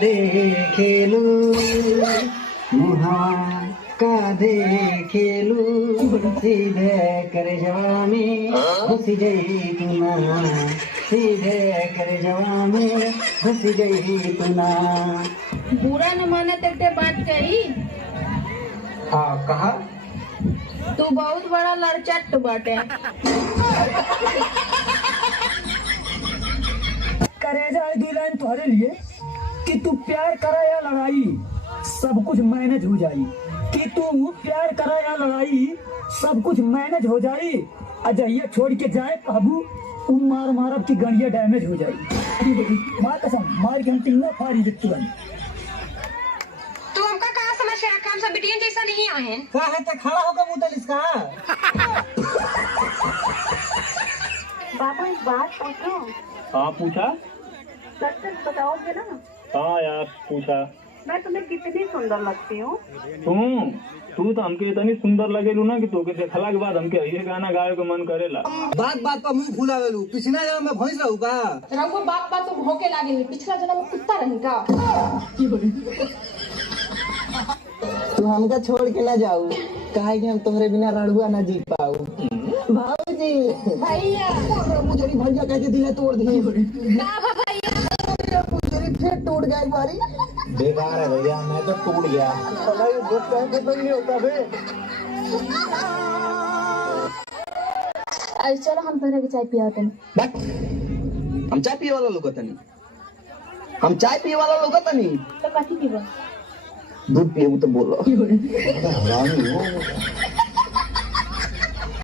देखेलु मुहावा का देखेलु सीधे करे जवानी घुसी गई तुना सीधे करे जवानी घुसी गई तुना। बुरा न माने तेरे बात कही। हाँ कहा तू बहुत बड़ा लड़चट बाटे। करेजा दी लाइन तुम्हारे लिए कि तू प्यार करा या लड़ाई सब कुछ मैनेज हो जाई। कि तू प्यार करा या लड़ाई सब कुछ मैनेज हो जाई। अजय छोड़ के जाए काबू मार मारब की गड़िया डैमेज हो जाई। मार कसम मार के हम टिंगा फाड़ी देती बन। तू हमका कहाँ समझ रहा है? हम सब बिटियन जैसा नहीं आए हैं। क्या है तो खड़ा होकर मुंह इसका। बाबा एक बात पूछूं? हाँ पूछा। सच सच बताओगे ना? हाँ यार पूछा। मैं तुम्हें कितनी सुंदर लगती हूँ? तू तो हमके इतनी सुंदर लगेलू ना कि तोके देखला के बाद हमके ये गाना गावे के मन करेला। बात बात पर मुंह फुलावेलू। पिछला जन्म में भैंस रहू का? रंगो बात बात तो भौंके लागे। पिछला जन्म में कुत्ता रही का। तू हमका छोड़ के ना जाऊ काहे कि हम तोहरे बिना रड़ुआ ना जी पाऊ। भाऊजी भैया मुझे भैया कह के दिले तोड़ दिए। भैया मुझे फिर टूट गई बारी। बेकार है भैया मैं तो टूट गया। नहीं होता बे। चलो हम तोहरे के चाय पिया तनी। हम चाय पिए वाला लोग तनी। हम चाय पिए वाला लोग तनी। तो कथी पीबो? दूध पिए तो बोलो।